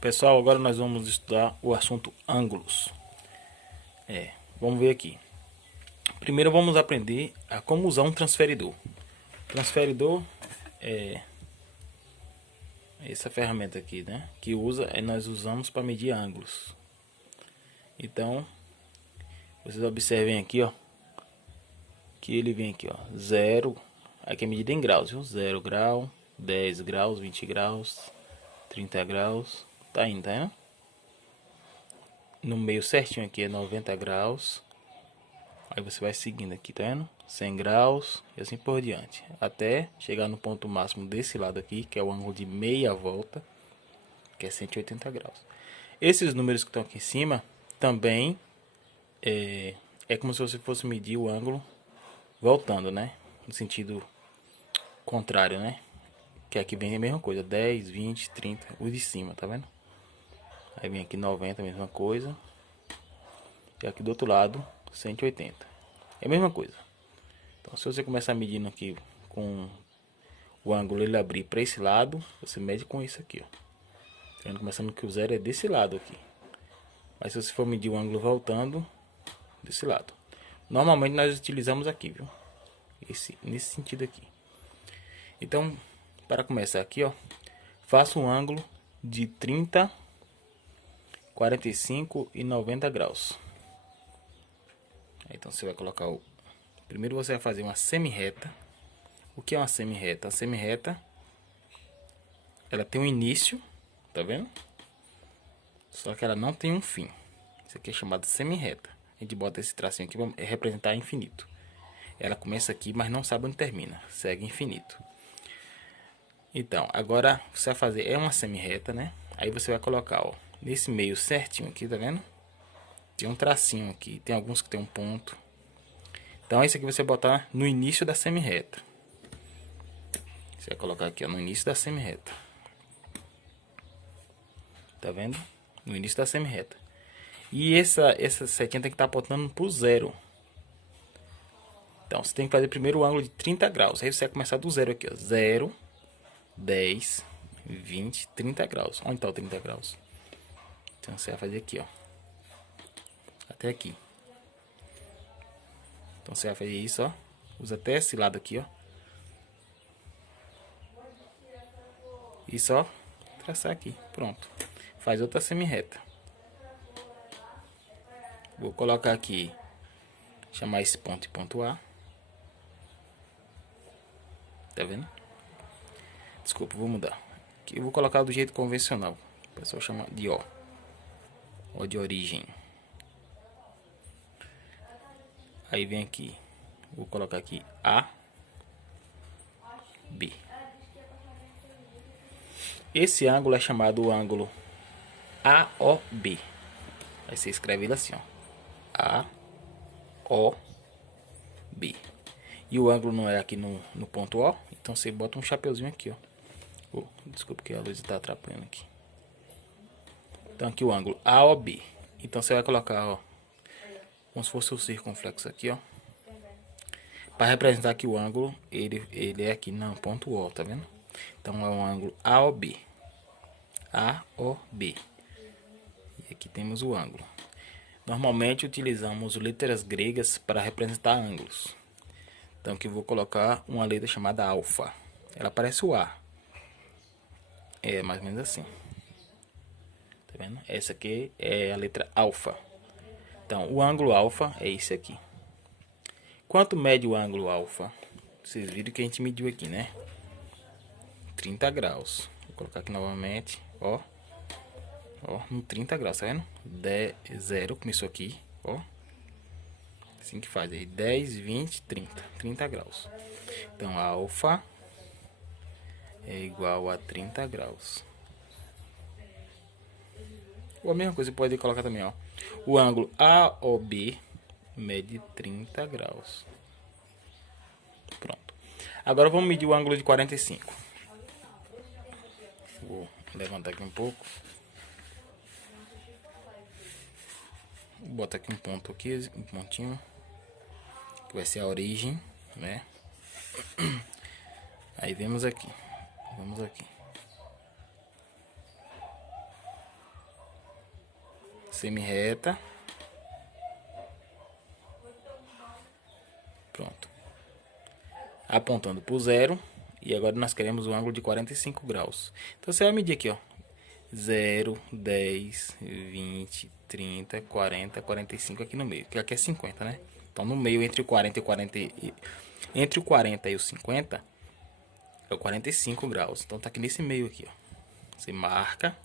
Pessoal, agora nós vamos estudar o assunto ângulos. Vamos ver aqui. Primeiro vamos aprender a como usar um transferidor. Transferidor é essa ferramenta aqui, né? Que nós usamos para medir ângulos. Então, vocês observem aqui, ó, que ele vem aqui, ó, 0, aqui é medida em graus, viu? 0 grau, 10 graus, 20 graus, 30 graus, tá indo, tá indo? No meio certinho aqui é 90 graus. Aí você vai seguindo aqui, tá vendo? 100 graus e assim por diante. Até chegar no ponto máximo desse lado aqui, que é o ângulo de meia volta, que é 180 graus. Esses números que estão aqui em cima também é como se você fosse medir o ângulo voltando, né? No sentido contrário, né? Que aqui vem a mesma coisa, 10, 20, 30, o de cima, tá vendo? Aí vem aqui 90, a mesma coisa. E aqui do outro lado, 180. É a mesma coisa. Então, se você começar medindo aqui com o ângulo ele abrir para esse lado, você mede com isso aqui, ó. Tá, começando que o zero é desse lado aqui. Mas se você for medir o ângulo voltando, desse lado. Normalmente nós utilizamos aqui, viu? Nesse sentido aqui. Então, para começar aqui, ó, faça um ângulo de 30, 45 e 90 graus. Então você vai colocar o... Primeiro você vai fazer uma semi-reta. O que é uma semi-reta? A semi-reta, ela tem um início, tá vendo? Só que ela não tem um fim. Isso aqui é chamado semi-reta. A gente bota esse tracinho aqui para representar infinito. Ela começa aqui, mas não sabe onde termina. Segue infinito. Então, agora você vai fazer uma semi-reta, né? Aí você vai colocar, ó, nesse meio certinho aqui, tá vendo? Tem um tracinho aqui, tem alguns que tem um ponto. Então esse aqui você vai botar no início da semi-reta. Você vai colocar aqui, ó, no início da semi-reta. Tá vendo? No início da semi-reta. E essa setinha tem que estar apontando pro zero. Então você tem que fazer primeiro o ângulo de 30 graus. Aí você vai começar do zero aqui, ó. 0, 10, 20, 30 graus. Onde está o 30 graus? Então você vai fazer aqui, ó. Até aqui. Então você vai fazer isso, ó. Usa até esse lado aqui, ó. E só traçar aqui. Pronto. Faz outra semi-reta. Vou colocar aqui. Chamar esse ponto de ponto A. Tá vendo? Desculpa, vou mudar. Aqui eu vou colocar do jeito convencional. O pessoal chama de O. O de origem. Aí vem aqui. Vou colocar aqui A, B. Esse ângulo é chamado ângulo AOB. Aí você escreve ele assim, ó. AOB. E o ângulo não é aqui no ponto O. Então você bota um chapeuzinho aqui, ó. Oh, desculpa que a luz está atrapalhando aqui. Então aqui o ângulo AOB. Então você vai colocar, ó, como se fosse o circunflexo aqui, ó. Para representar que o ângulo, ele é aqui no ponto O, tá vendo? Então é um ângulo AOB. AOB. E aqui temos o ângulo. Normalmente utilizamos letras gregas para representar ângulos. Então aqui eu vou colocar uma letra chamada alfa. Ela parece o A. É mais ou menos assim. Tá vendo? Essa aqui é a letra alfa. Então o ângulo alfa é esse aqui. Quanto mede o ângulo alfa? Vocês viram que a gente mediu aqui, né? 30 graus. Vou colocar aqui novamente, ó. Ó, no 30 graus, tá vendo? 0 começou aqui, ó. Assim que faz aí, 10, 20, 30. 30 graus. Então, alfa é igual a 30 graus. Ou a mesma coisa, você pode colocar também, ó. O ângulo AOB mede 30 graus. Pronto. Agora vamos medir o ângulo de 45. Vou levantar aqui um pouco. Vou botar aqui um ponto aqui, um pontinho. Que vai ser a origem, né? Aí vemos aqui. Vamos aqui. semi-reta. Pronto. Apontando para o zero. E agora nós queremos o ângulo de 45 graus. Então você vai medir aqui, ó. 0, 10, 20, 30, 40, 45 aqui no meio. Que aqui é 50, né? Então no meio, entre o 40 e o 40, entre o 40 e o 50 é o 45 graus. Então tá aqui nesse meio aqui, ó. Você marca.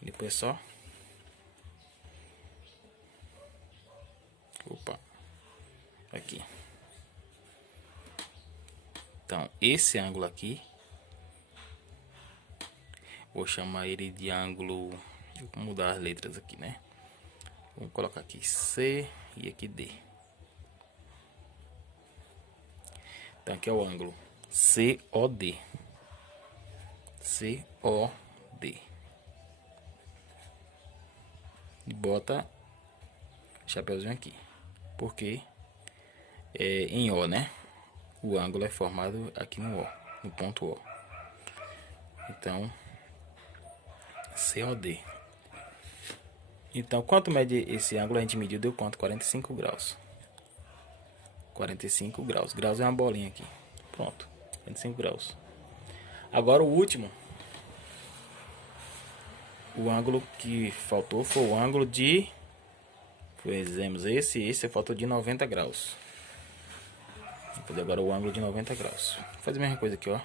Depois só. Opa. Aqui. Então, esse ângulo aqui, vou chamar ele de ângulo, vou mudar as letras aqui, né? Vamos colocar aqui C e aqui D. Então, aqui é o ângulo COD. COD. E bota chapeuzinho aqui. Porque em O, né? O ângulo é formado aqui no O, no ponto O. Então, COD. Então, quanto mede esse ângulo? A gente mediu, deu quanto? 45 graus. 45 graus. Graus é uma bolinha aqui. Pronto. 45 graus. Agora o último. O ângulo que faltou foi o ângulo de... Fizemos esse faltou de 90 graus. Vou fazer agora o ângulo de 90 graus. Vou fazer a mesma coisa aqui, ó.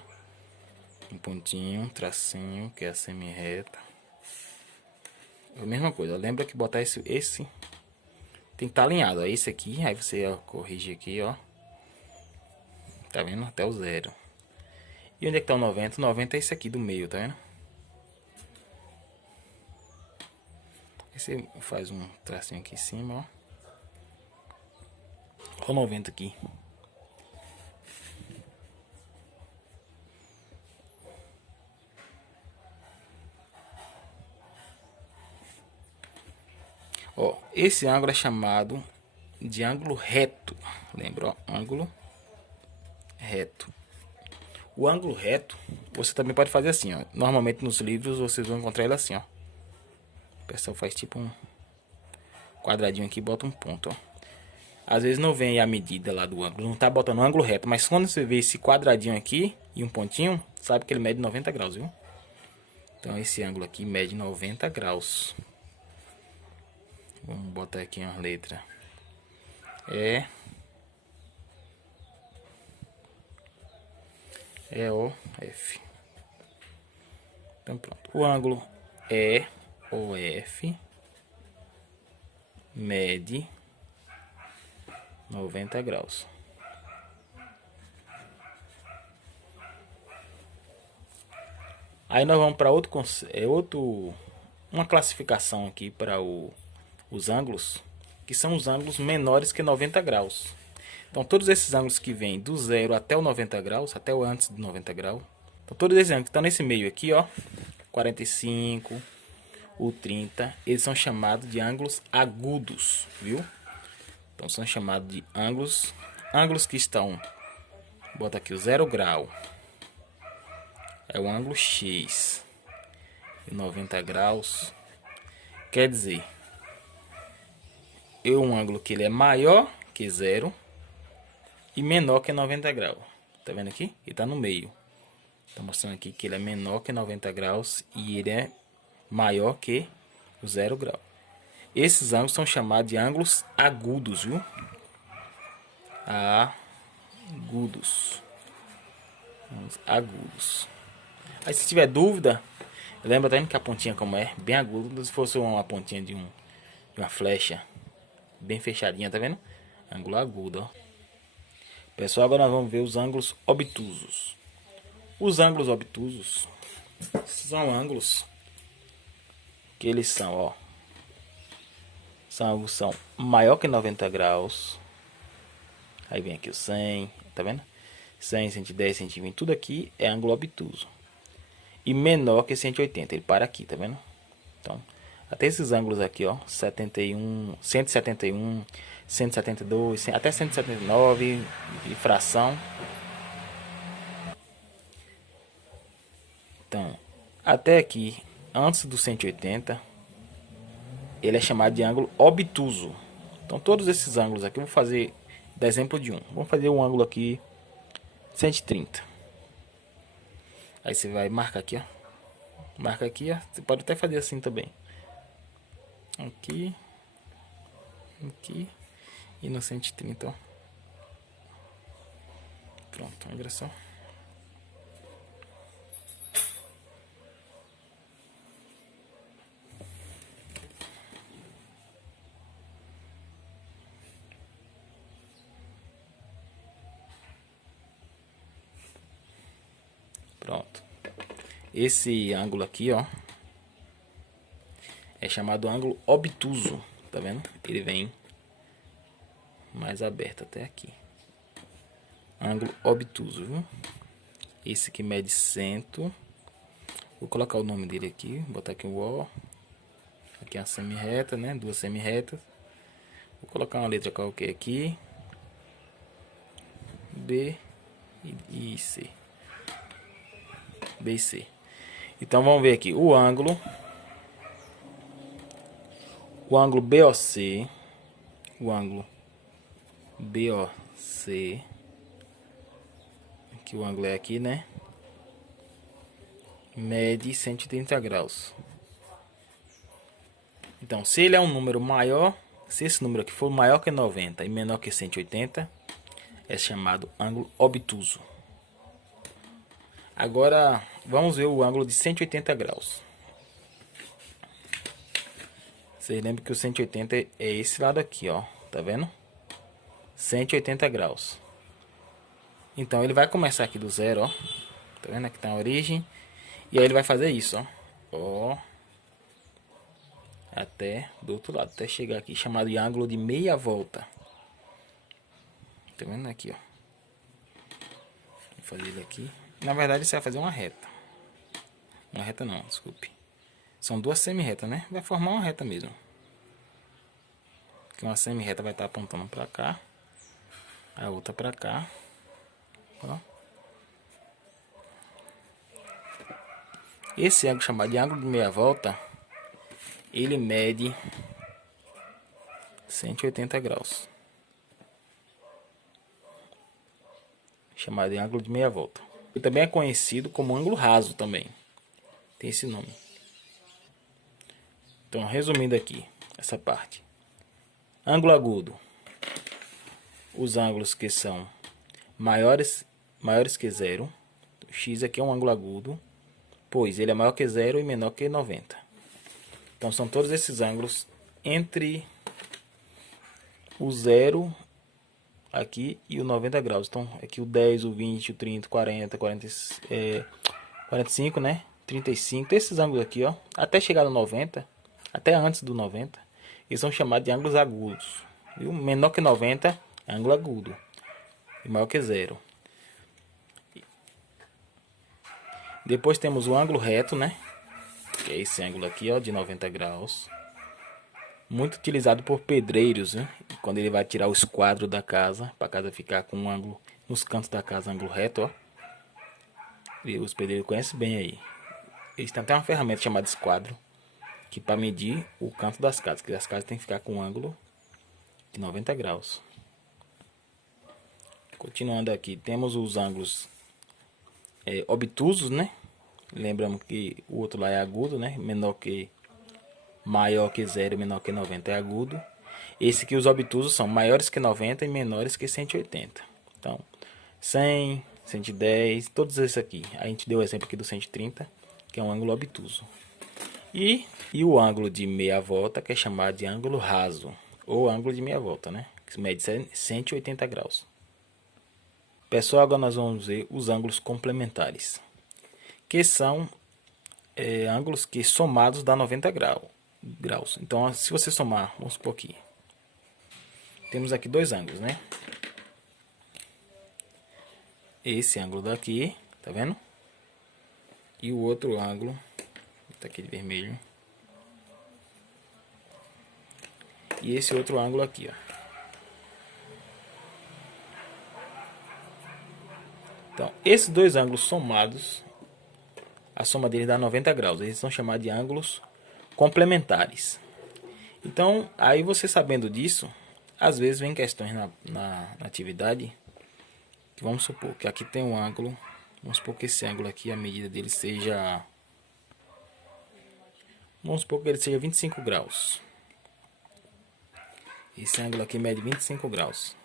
Um pontinho, um tracinho, que é a semi-reta. É a mesma coisa. Lembra que botar esse tem que estar alinhado. Ó. Esse aqui, aí você ó, corrige aqui, ó. Tá vendo? Até o zero. E onde é que tá o 90? O 90 é esse aqui do meio, tá vendo? Aí você faz um tracinho aqui em cima, ó. Olha o 90 aqui. Ó, esse ângulo é chamado de ângulo reto. Lembra, ó, ângulo reto. O ângulo reto, você também pode fazer assim, ó. Normalmente nos livros vocês vão encontrar ele assim, ó. O pessoal faz tipo um quadradinho aqui e bota um ponto, ó. Às vezes não vem a medida lá do ângulo, não tá botando ângulo reto, mas quando você vê esse quadradinho aqui e um pontinho, sabe que ele mede 90 graus, viu? Então esse ângulo aqui mede 90 graus. Vamos botar aqui uma letra EOF. Então pronto. O ângulo EOF mede 90 graus. Aí nós vamos para uma classificação aqui para os ângulos, que são os ângulos menores que 90 graus. Então todos esses ângulos que vêm do 0 até o 90 graus, até o antes de 90 graus. Então todos esses ângulos que estão nesse meio aqui, ó, 45, o 30, eles são chamados de ângulos agudos, viu? Então são chamados de ângulos que estão, bota aqui o 0 grau, é o ângulo X, e 90 graus, quer dizer, é um ângulo que ele é maior que 0 e menor que 90 graus. Tá vendo aqui? Ele tá no meio. Tá mostrando aqui que ele é menor que 90 graus e ele é maior que o 0 grau. Esses ângulos são chamados de ângulos agudos, viu? Agudos. Agudos. Aí se tiver dúvida, lembra, tá vendo que a pontinha como é? Bem aguda, se fosse uma pontinha de uma flecha bem fechadinha, tá vendo? Ângulo agudo, ó. Pessoal, agora nós vamos ver os ângulos obtusos. Os ângulos obtusos são ângulos que eles são, ó. São maior que 90 graus. Aí vem aqui o 100, tá vendo? 100, 110, 120, tudo aqui é ângulo obtuso. E menor que 180, ele para aqui, tá vendo? Então, até esses ângulos aqui, ó, 71, 171, 172, até 179 e fração. Então, até aqui, antes do 180, ele é chamado de ângulo obtuso. Então todos esses ângulos aqui, eu vou fazer de exemplo de um. Vamos fazer um ângulo aqui 130. Aí você vai marcar aqui, ó. Marca aqui, ó. Você pode até fazer assim também. Aqui. Aqui. E no 130, ó. Pronto, olha só. Pronto. Esse ângulo aqui, ó, é chamado ângulo obtuso. Tá vendo? Ele vem mais aberto até aqui. Ângulo obtuso, viu? Esse aqui mede 100. Vou colocar o nome dele aqui. Vou botar aqui um O. Aqui é uma semi-reta, né? Duas semi-retas. Vou colocar uma letra qualquer aqui. B e C. B e C. Então vamos ver aqui o ângulo BOC, o ângulo BOC, que o ângulo é aqui, né? Mede 130 graus. Então, se ele é um número maior, se esse número aqui for maior que 90 e menor que 180, é chamado ângulo obtuso. Agora, vamos ver o ângulo de 180 graus. Vocês lembram que o 180 é esse lado aqui, ó. Tá vendo? 180 graus. Então, ele vai começar aqui do zero, ó. Tá vendo? Aqui tá a origem. E aí ele vai fazer isso, ó. Ó. Até do outro lado. Até chegar aqui, chamado de ângulo de meia volta. Tá vendo aqui, ó. Vou fazer ele aqui. Na verdade, você vai fazer uma reta. Uma reta não, desculpe. São duas semi-retas, né? Vai formar uma reta mesmo. Que uma semi-reta vai estar apontando para cá. A outra para cá. Ó. Esse ângulo chamado de ângulo de meia volta, ele mede 180 graus. Chamado de ângulo de meia volta. Ele também é conhecido como ângulo raso também. Tem esse nome. Então, resumindo aqui essa parte. Ângulo agudo. Os ângulos que são maiores que zero. O X aqui é um ângulo agudo, pois ele é maior que zero e menor que 90. Então, são todos esses ângulos entre o zero aqui e o 90 graus. Então, aqui o 10, o 20, o 30, o 40, 45, né? 35. Esses ângulos aqui, ó, até chegar no 90, até antes do 90, eles são chamados de ângulos agudos. Viu? Menor que 90 é ângulo agudo. E maior que zero. Depois temos o ângulo reto, né? Que é esse ângulo aqui, ó, de 90 graus. Muito utilizado por pedreiros, né? Quando ele vai tirar o esquadro da casa, para a casa ficar com um ângulo nos cantos da casa, ângulo reto, ó. E os pedreiros conhecem bem aí. Eles têm até uma ferramenta chamada esquadro, que para medir o canto das casas, que as casas tem que ficar com um ângulo de 90 graus. Continuando aqui, temos os ângulos obtusos, né? Lembramos que o outro lá é agudo, né? Maior que zero, menor que 90 é agudo. Esse aqui, os obtusos, são maiores que 90 e menores que 180. Então, 100, 110, todos esses aqui. A gente deu o exemplo aqui do 130, que é um ângulo obtuso. E o ângulo de meia volta, que é chamado de ângulo raso, ou ângulo de meia volta, né? Que mede 180 graus. Pessoal, agora nós vamos ver os ângulos complementares, que são ângulos que somados dá 90 graus. Então, se você somar, vamos supor aqui, temos aqui dois ângulos, né? Esse ângulo daqui, tá vendo? E o outro ângulo, tá aqui de vermelho. E esse outro ângulo aqui, ó. Então, esses dois ângulos somados, a soma deles dá 90 graus. Eles são chamados de ângulos complementares. Então, aí você sabendo disso, às vezes vem questões na atividade, que vamos supor que aqui tem um ângulo, vamos supor que esse ângulo aqui, a medida dele seja, vamos supor que ele seja 25 graus. Esse ângulo aqui mede 25 graus.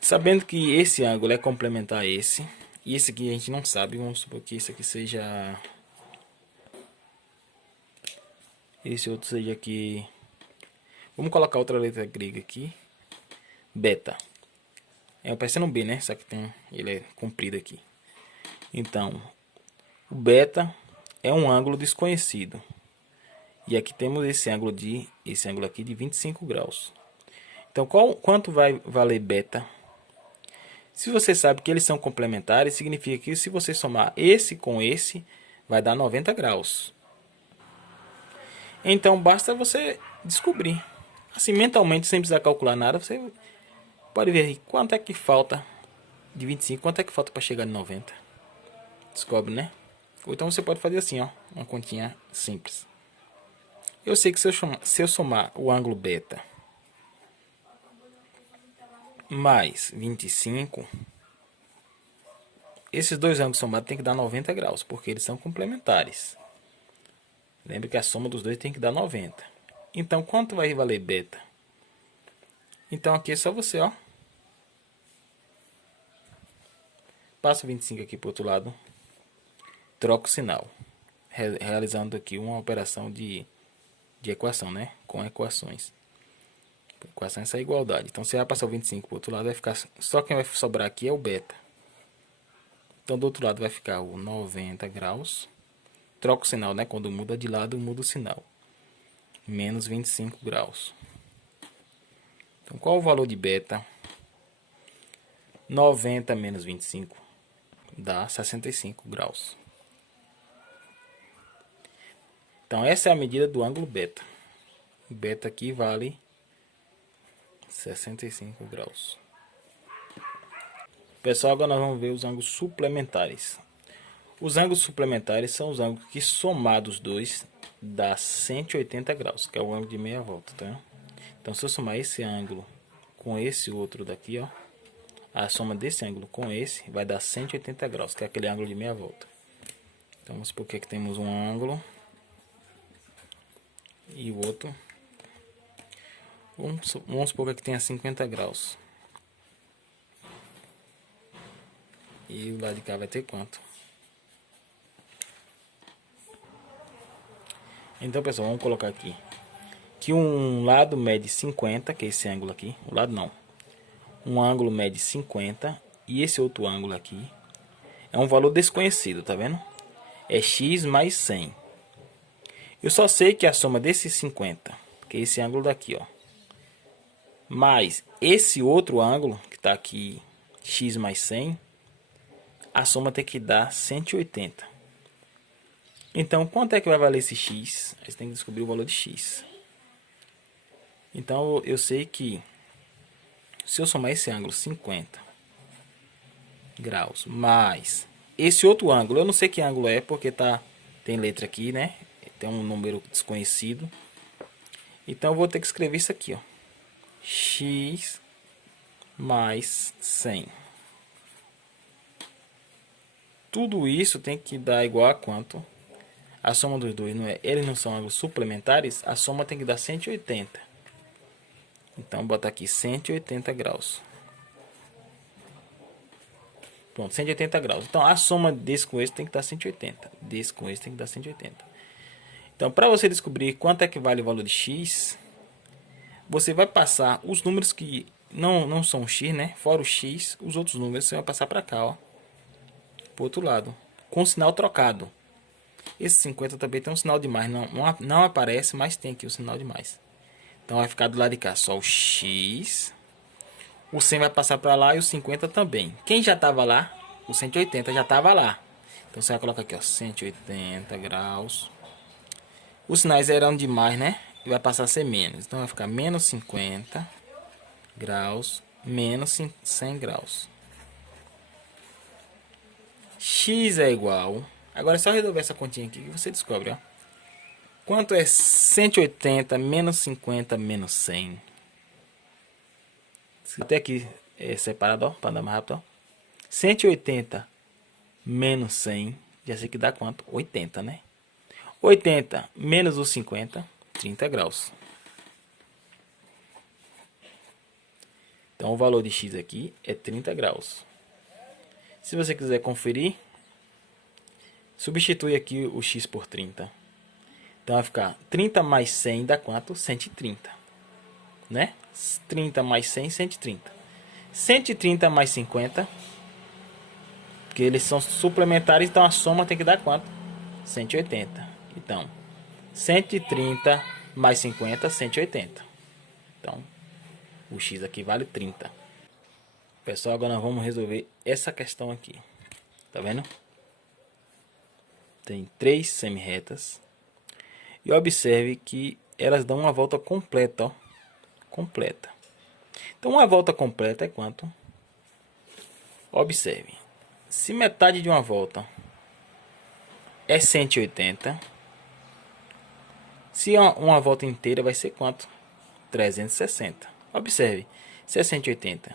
Sabendo que esse ângulo é complementar a esse, e esse aqui a gente não sabe, vamos supor que esse aqui seja... Esse outro seja aqui... Vamos colocar outra letra grega aqui. Beta. É parecendo um B, né? Só que ele é comprido aqui. Então, o beta é um ângulo desconhecido. E aqui temos esse ângulo aqui de 25 graus. Então, quanto vai valer beta? Se você sabe que eles são complementares, significa que se você somar esse com esse, vai dar 90 graus. Então, basta você descobrir. Assim, mentalmente, sem precisar calcular nada, você pode ver aí quanto é que falta de 25, quanto é que falta para chegar de 90. Descobre, né? Ou então você pode fazer assim, ó, uma continha simples. Eu sei que se eu somar o ângulo beta mais 25, esses dois ângulos somados tem que dar 90 graus, porque eles são complementares. Lembre que a soma dos dois tem que dar 90. Então, quanto vai valer beta? Então, aqui é só você, ó. Passa o 25 aqui para o outro lado. Troca o sinal. Realizando aqui uma operação de equação, né? Com equações. Equação é essa igualdade. Então, você vai passar o 25 para o outro lado, vai ficar... Só quem vai sobrar aqui é o beta. Então, do outro lado vai ficar o 90 graus. Troca o sinal, né? Quando muda de lado, muda o sinal. Menos 25 graus. Então, qual o valor de beta? 90 menos 25 dá 65 graus. Então, essa é a medida do ângulo beta. O beta aqui vale 65 graus. Pessoal, agora nós vamos ver os ângulos suplementares. Os ângulos suplementares são os ângulos que somados dois dá 180 graus, que é o ângulo de meia volta, tá? Então, se eu somar esse ângulo com esse outro daqui, ó, a soma desse ângulo com esse vai dar 180 graus, que é aquele ângulo de meia volta. Então, vamos supor que aqui temos um ângulo e o outro. Vamos supor que aqui tenha 50 graus. E o lado de cá vai ter quanto? Então, pessoal, vamos colocar aqui que um lado mede 50, que é esse ângulo aqui. O lado não. Um ângulo mede 50 e esse outro ângulo aqui é um valor desconhecido, tá vendo? É x mais 100. Eu só sei que a soma desses 50, que é esse ângulo daqui, ó, mais esse outro ângulo, que está aqui, x mais 100, a soma tem que dar 180. Então, quanto é que vai valer esse x? A gente tem que descobrir o valor de x. Então, eu sei que se eu somar esse ângulo 50 graus mais esse outro ângulo, eu não sei que ângulo é, porque tem letra aqui, né? Tem um número desconhecido. Então, eu vou ter que escrever isso aqui, ó. X mais 100. Tudo isso tem que dar igual a quanto? A soma dos dois, não é? Eles não são ângulos suplementares, a soma tem que dar 180. Então, vou botar aqui 180 graus. Pronto, 180 graus. Então, a soma desse com esse tem que dar 180. Desse com esse tem que dar 180. Então, para você descobrir quanto é que vale o valor de x, você vai passar os números que não são x, né? Fora o x, os outros números você vai passar para cá, ó. Pro outro lado. Com o sinal trocado. Esse 50 também tem um sinal de mais. Não aparece, mas tem aqui o sinal de mais. Então vai ficar do lado de cá só o x. O 100 vai passar para lá e o 50 também. Quem já estava lá? O 180 já estava lá. Então você vai colocar aqui, ó, 180 graus. Os sinais eram de mais, né? E vai passar a ser menos. Então vai ficar menos 50 graus, menos 100 graus. X é igual Agora é só resolver essa continha aqui que você descobre, ó. Quanto é 180 menos 50 menos 100? Até aqui separado, ó, para andar mais rápido, ó. 180 menos 100, já sei que dá quanto? 80, né? 80 menos os 50, 30 graus. Então o valor de x aqui é 30 graus. Se você quiser conferir, substitui aqui o x por 30. Então vai ficar 30 mais 100 dá quanto? 130. Né? 30 mais 100, 130. 130 mais 50, porque eles são suplementares, então a soma tem que dar quanto? 180. Então, 130 mais 50, 180. Então, o x aqui vale 30. Pessoal, agora nós vamos resolver essa questão aqui. Tá vendo? Tem 3 semi-retas. E observe que elas dão uma volta completa, ó. Completa. Então, uma volta completa é quanto? Observe. Se metade de uma volta é 180, se uma volta inteira vai ser quanto? 360. Observe. Se é 180.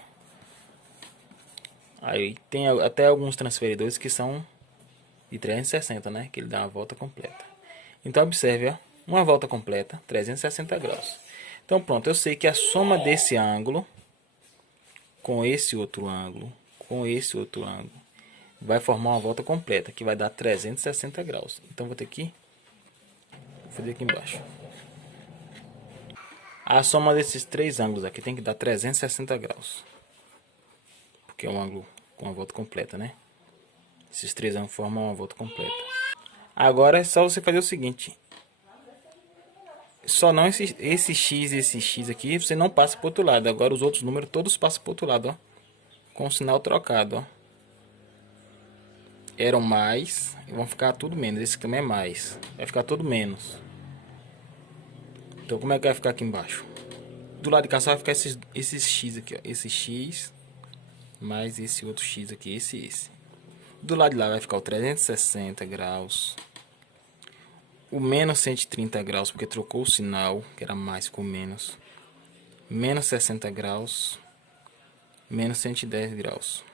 Aí tem até alguns transferidores que são de 360, né? Que ele dá uma volta completa. Então, observe, ó. Uma volta completa, 360 graus. Então, pronto. Eu sei que a soma desse ângulo com esse outro ângulo, com esse outro ângulo, vai formar uma volta completa, que vai dar 360 graus. Então, vou ter que fazer aqui embaixo. A soma desses 3 ângulos aqui tem que dar 360 graus. Porque é um ângulo com uma volta completa, né? Esses 3 ângulos formam uma volta completa. Agora é só você fazer o seguinte. Só não esse x aqui, você não passa para o outro lado. Agora os outros números todos passam para o outro lado, ó. Com o sinal trocado, ó. Eram mais e vão ficar tudo menos. Esse também é mais. Vai ficar tudo menos. Então como é que vai ficar aqui embaixo? Do lado de cá só vai ficar esses x aqui, ó. Esse x mais esse outro x aqui, esse. Do lado de lá vai ficar o 360 graus. O menos 130 graus, porque trocou o sinal, que era mais com menos. Menos 60 graus. Menos 110 graus.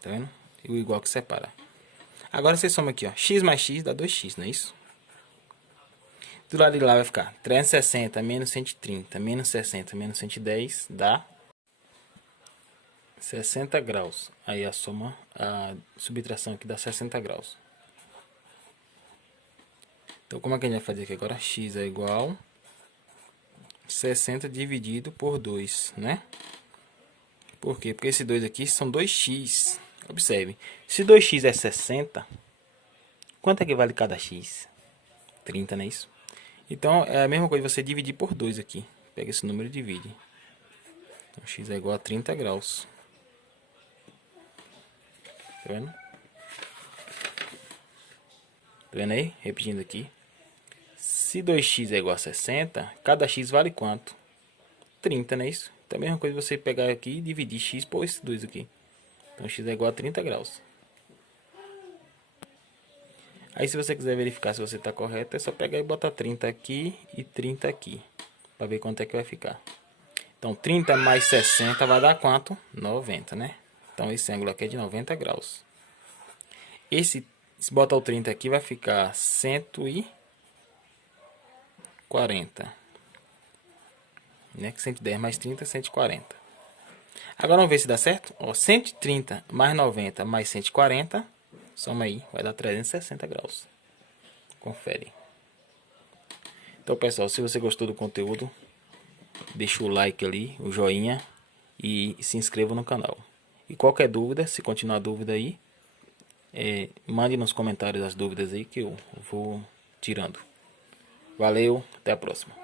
Tá vendo? E o igual que separa. Agora você soma aqui, ó. X mais x dá 2x, não é isso? Do lado de lá vai ficar 360 menos 130 menos 60 menos 110 dá 60 graus. Aí a soma, a subtração aqui dá 60 graus. Então como é que a gente vai fazer aqui agora? X é igual 60 dividido por 2, né? Por quê? Porque esse 2 aqui são 2x. Observe, se 2x é 60, quanto é que vale cada x? 30, não é isso? Então é a mesma coisa você dividir por 2 aqui. Pega esse número e divide. Então x é igual a 30 graus. Tá vendo? Tá vendo aí? Repetindo aqui. Se 2x é igual a 60, cada x vale quanto? 30, não é isso? Então é a mesma coisa você pegar aqui e dividir x por esse 2 aqui. Então x é igual a 30 graus. Aí se você quiser verificar se você está correto, é só pegar e botar 30 aqui e 30 aqui. Para ver quanto é que vai ficar. Então 30 mais 60 vai dar quanto? 90, né? Então esse ângulo aqui é de 90 graus. Se botar o 30 aqui vai ficar 140. Né? 110 mais 30, 140. Agora vamos ver se dá certo. Ó, 130 mais 90 mais 140. Soma aí, vai dar 360 graus. Confere. Então, pessoal, se você gostou do conteúdo, deixa o like ali, o joinha e se inscreva no canal. E qualquer dúvida, se continuar a dúvida aí, mande nos comentários as dúvidas aí que eu vou tirando. Valeu, até a próxima.